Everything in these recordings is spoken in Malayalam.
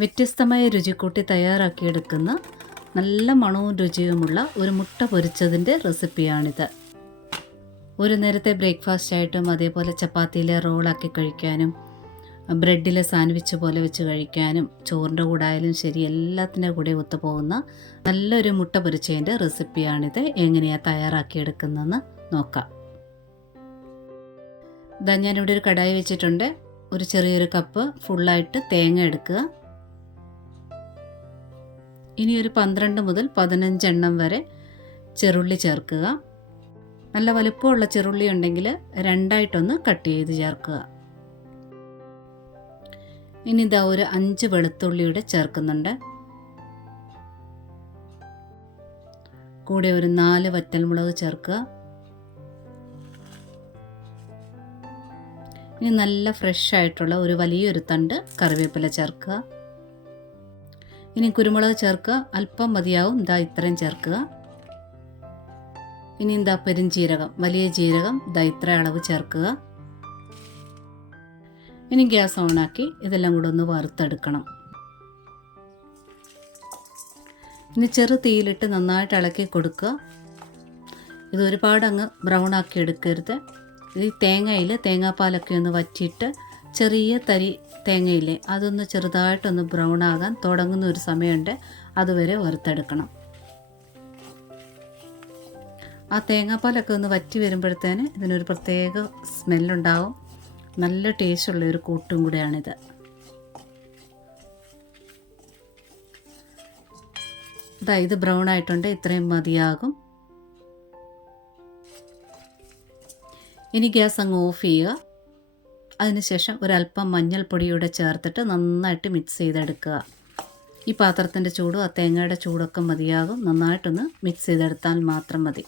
വ്യത്യസ്തമായ രുചിക്കൂട്ടി തയ്യാറാക്കിയെടുക്കുന്ന നല്ല മണവും രുചിയുമുള്ള ഒരു മുട്ട പൊരിച്ചതിൻ്റെ റെസിപ്പിയാണിത്. ഒരു നേരത്തെ ബ്രേക്ക്ഫാസ്റ്റ് ആയിട്ടും അതേപോലെ ചപ്പാത്തിയിലെ റോളാക്കി കഴിക്കാനും ബ്രെഡിലെ സാൻഡ്വിച്ച് പോലെ വെച്ച് കഴിക്കാനും ചോറിൻ്റെ കൂടെ ആയാലും ശരി എല്ലാത്തിൻ്റെ കൂടെ ഒത്തുപോകുന്ന നല്ലൊരു മുട്ട പൊരിച്ചതിൻ്റെ റെസിപ്പിയാണിത്. എങ്ങനെയാണ് തയ്യാറാക്കിയെടുക്കുന്നതെന്ന് നോക്കാം. ഇതാ ഞാനിവിടെ ഒരു കടായി വെച്ചിട്ടുണ്ട്. ഒരു ചെറിയൊരു കപ്പ് ഫുള്ളായിട്ട് തേങ്ങ എടുക്കുക. ഇനി ഒരു 12 മുതൽ 15 എണ്ണം വരെ ചെറുള്ളി ചേർക്കുക. നല്ല വലുപ്പമുള്ള ചെറുള്ളി ഉണ്ടെങ്കിൽ രണ്ടായിട്ടൊന്ന് കട്ട് ചെയ്ത് ചേർക്കുക. ഇനി ഇതാ ഒരു 5 വെളുത്തുള്ളിയുടെ ചേർക്കുന്നുണ്ട്. കൂടെ ഒരു 4 വറ്റൽമുളക് ചേർക്കുക. ഇനി നല്ല ഫ്രഷ് ആയിട്ടുള്ള ഒരു വലിയൊരു തണ്ട് കറിവേപ്പില ചേർക്കുക. ഇനി കുരുമുളക് ചേർക്കുക. അല്പം മതിയാവും, ഇതാ ഇത്രയും ചേർക്കുക. ഇനി എന്താ പെരുംജീരകം, വലിയ ജീരകം, ഇതാ ഇത്ര അളവ് ചേർക്കുക. ഇനി ഗ്യാസ് ഓണാക്കി ഇതെല്ലാം കൂടെ ഒന്ന് വറുത്തെടുക്കണം. ഇനി ചെറു തീയിലിട്ട് നന്നായിട്ട് ഇളക്കി കൊടുക്കുക. ഇത് ഒരുപാട് അങ്ങ് ബ്രൗൺ ആക്കി എടുക്കരുത്. ഈ തേങ്ങാപ്പാലൊക്കെ ഒന്ന് വറ്റിയിട്ട് ചെറിയ തരി തേങ്ങയില്ലേ അതൊന്ന് ചെറുതായിട്ടൊന്ന് ബ്രൗൺ ആകാൻ തുടങ്ങുന്ന ഒരു സമയമുണ്ട്, അതുവരെ വറുത്തെടുക്കണം. ആ തേങ്ങാപ്പാലൊക്കെ ഒന്ന് വറ്റി വരുമ്പോഴത്തേന് ഇതിനൊരു പ്രത്യേക സ്മെല്ലുണ്ടാവും. നല്ല ടേസ്റ്റുള്ള ഒരു കൂട്ടും കൂടെയാണിത്. ഇത് ബ്രൗൺ ആയിട്ടുണ്ട്, ഇത്രയും മതിയാകും. ഇനി ഗ്യാസ് അങ്ങ് ഓഫ് ചെയ്യുക. അതിനുശേഷം ഒരല്പം മഞ്ഞൾപ്പൊടിയൂടെ ചേർത്തിട്ട് നന്നായിട്ട് മിക്സ് ചെയ്തെടുക്കുക. ഈ പാത്രത്തിൻ്റെ ചൂടും ആ തേങ്ങയുടെ ചൂടൊക്കെ മതിയാകും. നന്നായിട്ടൊന്ന് മിക്സ് ചെയ്തെടുത്താൽ മാത്രം മതി.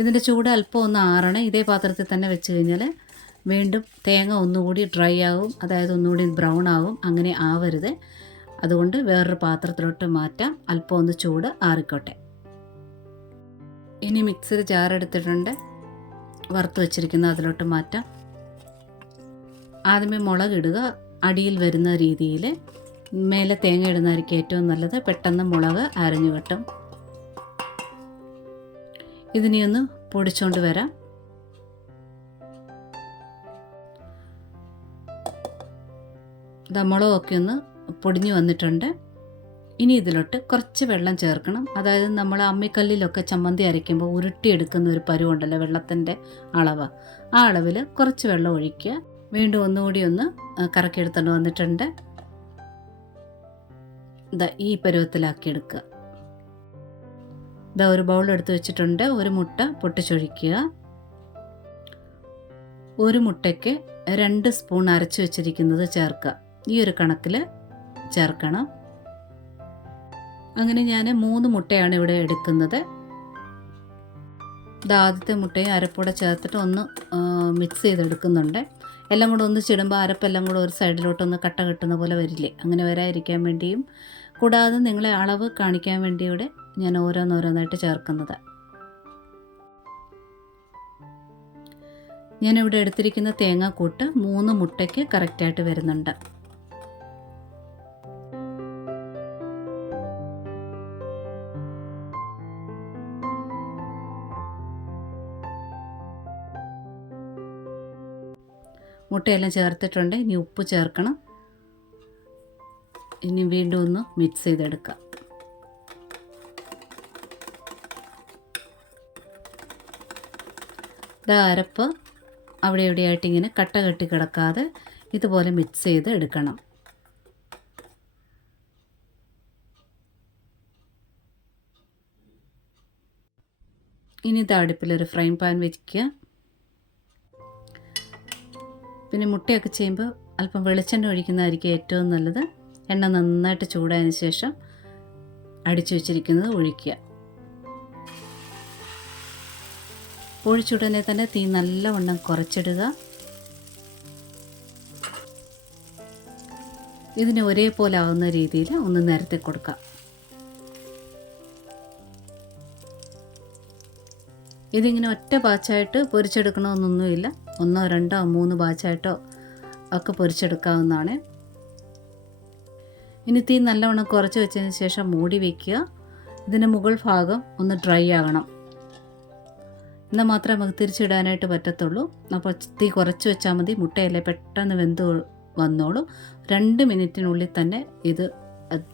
ഇതിൻ്റെ ചൂട് അല്പം ഒന്ന് ആറണം. ഇതേ പാത്രത്തിൽ തന്നെ വെച്ച് കഴിഞ്ഞാൽ വീണ്ടും തേങ്ങ ഒന്നുകൂടി ഡ്രൈ ആകും, അതായത് ഒന്നുകൂടി ബ്രൗൺ ആകും. അങ്ങനെ ആവരുത്. അതുകൊണ്ട് വേറൊരു പാത്രത്തിലോട്ട് മാറ്റാം. അല്പം ഒന്ന് ചൂട് ആറിക്കോട്ടെ. ഇനി മിക്സിയുടെ ജാർ എടുത്തിട്ടുണ്ട്, വറുത്ത് വെച്ചിരിക്കുന്ന അതിലോട്ട് മാറ്റാം. ആദ്യമേ മുളക് ഇടുക, അടിയിൽ വരുന്ന രീതിയിൽ. മേലെ തേങ്ങ ഇടുന്നതായിരിക്കും ഏറ്റവും നല്ലത്, പെട്ടെന്ന് മുളക് അരഞ്ഞു കിട്ടും. ഇതിനെ ഒന്ന് പൊടിച്ചുകൊണ്ട് വരാം. മുളകൊക്കെ ഒന്ന് പൊടിഞ്ഞു വന്നിട്ടുണ്ട്. ഇനി ഇതിലോട്ട് കുറച്ച് വെള്ളം ചേർക്കണം. അതായത് നമ്മൾ അമ്മിക്കല്ലിലൊക്കെ ചമ്മന്തി അരയ്ക്കുമ്പോൾ ഉരുട്ടിയെടുക്കുന്ന ഒരു പരുവുണ്ടല്ലോ, വെള്ളത്തിൻ്റെ അളവ്, ആ അളവിൽ കുറച്ച് വെള്ളം ഒഴിക്കുക. വീണ്ടും ഒന്നുകൂടി ഒന്ന് കറക്കിയെടുത്തുകൊണ്ട് വന്നിട്ടുണ്ട്. ഈ പരുവത്തിലാക്കിയെടുക്കുക. ഒരു ബൗൾ എടുത്ത് വെച്ചിട്ടുണ്ട്. ഒരു മുട്ട പൊട്ടിച്ചൊഴിക്കുക. ഒരു മുട്ടയ്ക്ക് 2 സ്പൂൺ അരച്ച് വെച്ചിരിക്കുന്നത് ചേർക്കുക. ഈ ഒരു കണക്കിൽ ചേർക്കണം. അങ്ങനെ ഞാൻ 3 മുട്ടയാണ് ഇവിടെ എടുക്കുന്നത്. ആദ്യത്തെ മുട്ടയും അരപ്പൂടെ ചേർത്തിട്ട് ഒന്ന് മിക്സ് ചെയ്തെടുക്കുന്നുണ്ട്. എല്ലാം കൂടെ ഒന്ന് ചിടുമ്പോൾ അരപ്പെല്ലാം കൂടെ ഒരു സൈഡിലോട്ടൊന്ന് കട്ട കെട്ടുന്ന പോലെ വരില്ലേ, അങ്ങനെ വരാതിരിക്കാൻ വേണ്ടിയും കൂടാതെ നിങ്ങളെ അളവ് കാണിക്കാൻ വേണ്ടിയൂടെ ഞാൻ ഓരോന്നോരോന്നായിട്ട് ചേർക്കുന്നത്. ഞാനിവിടെ എടുത്തിരിക്കുന്ന തേങ്ങാക്കൂട്ട് 3 മുട്ടയ്ക്ക് കറക്റ്റായിട്ട് വരുന്നുണ്ട്. മുട്ടയെല്ലാം ചേർത്തിട്ടുണ്ട്. ഇനി ഉപ്പ് ചേർക്കണം. ഇനി വീണ്ടും ഒന്ന് മിക്സ് ചെയ്തെടുക്കാം. അരപ്പ് അവിടെ എവിടെയായിട്ട് ഇങ്ങനെ കട്ട കെട്ടി കിടക്കാതെ ഇതുപോലെ മിക്സ് ചെയ്ത് എടുക്കണം. ഇനി അടുപ്പിലൊരു ഫ്രൈ പാൻ വയ്ക്കുക. പിന്നെ മുട്ടയൊക്കെ ചെയ്യുമ്പോൾ അല്പം വെളിച്ചെണ്ണ ഒഴിക്കുന്നതായിരിക്കും ഏറ്റവും നല്ലത്. എണ്ണ നന്നായിട്ട് ചൂടായതിന് ശേഷം അടിച്ചു വെച്ചിരിക്കുന്നത് ഒഴിക്കുക. ഒഴിച്ചുടനെ തന്നെ തീ നല്ലവണ്ണം കുറച്ചിടുക. ഇതിന് ഒരേപോലെ ആവുന്ന രീതിയിൽ ഒന്ന് നിരത്തി കൊടുക്കാം. ഇതിങ്ങനെ ഒറ്റ ബാച്ചായിട്ട് പൊരിച്ചെടുക്കണമെന്നൊന്നുമില്ല. 1, 2, 3 ബാച്ചായിട്ടോ ഒക്കെ പൊരിച്ചെടുക്കാവുന്നതാണ്. ഇനി തീ നല്ലവണ്ണം കുറച്ച് വെച്ചതിന് ശേഷം മൂടി വയ്ക്കുക. ഇതിൻ്റെ മുകൾ ഭാഗം ഒന്ന് ഡ്രൈ ആകണം. എന്നാൽ മാത്രമേ നമുക്ക് തിരിച്ചിടാനായിട്ട് പറ്റത്തുള്ളൂ. അപ്പോൾ തീ കുറച്ച് വെച്ചാൽ മതി. മുട്ടയല്ലേ പെട്ടെന്ന് വെന്ത് വന്നോളൂ. 2 മിനിറ്റിനുള്ളിൽ തന്നെ ഇത്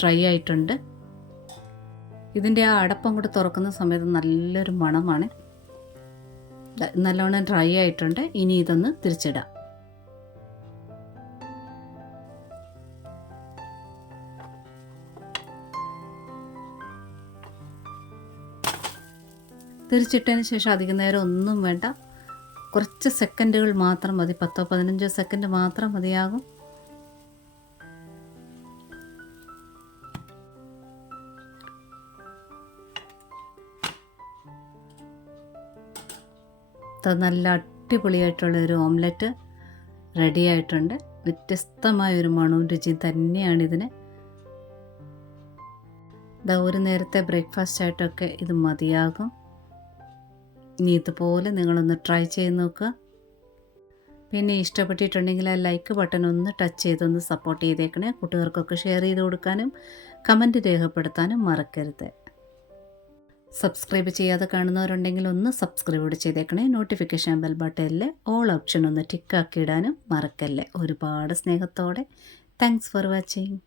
ഡ്രൈ ആയിട്ടുണ്ട്. ഇതിൻ്റെ ആ അടപ്പം കൂടെ തുറക്കുന്ന സമയത്ത് നല്ലൊരു മണമാണ്. നല്ലവണ്ണം ഡ്രൈ ആയിട്ടുണ്ട്. ഇനി ഇതൊന്ന് തിരിച്ചിടാം. തിരിച്ചിട്ടതിന് ശേഷം അധികം നേരം ഒന്നും വേണ്ട, കുറച്ച് സെക്കൻഡുകൾ മാത്രം മതി. 10-15 സെക്കൻഡ് മാത്രം മതിയാകും. നല്ല അടിപൊളിയായിട്ടുള്ള ഒരു ഓംലെറ്റ് റെഡി ആയിട്ടുണ്ട്. വ്യത്യസ്തമായൊരു മണവും രുചിയും തന്നെയാണിതിന്. ഒരു നേരത്തെ ബ്രേക്ക്ഫാസ്റ്റ് ആയിട്ടൊക്കെ ഇത് മതിയാകും. ഇനി ഇതുപോലെ നിങ്ങളൊന്ന് ട്രൈ ചെയ്ത് നോക്കുക. പിന്നെ ഇഷ്ടപ്പെട്ടിട്ടുണ്ടെങ്കിൽ ആ ലൈക്ക് ബട്ടൺ ഒന്ന് ടച്ച് ചെയ്തൊന്ന് സപ്പോർട്ട് ചെയ്തേക്കണേ. കൂട്ടുകാർക്കൊക്കെ ഷെയർ ചെയ്ത് കൊടുക്കാനും കമൻറ്റ് രേഖപ്പെടുത്താനും മറക്കരുത്. സബ്സ്ക്രൈബ് ചെയ്യാതെ കാണുന്നവരുണ്ടെങ്കിൽ ഒന്ന് സബ്സ്ക്രൈബ് ചെയ്തേക്കണേ. നോട്ടിഫിക്കേഷൻ ബെൽ ബട്ടണിൽ ഓൾ ഓപ്ഷൻ ഒന്ന് ടിക്കാക്കി ഇടാനും മറക്കല്ലേ. ഒരുപാട് സ്നേഹത്തോടെ. Thanks for watching.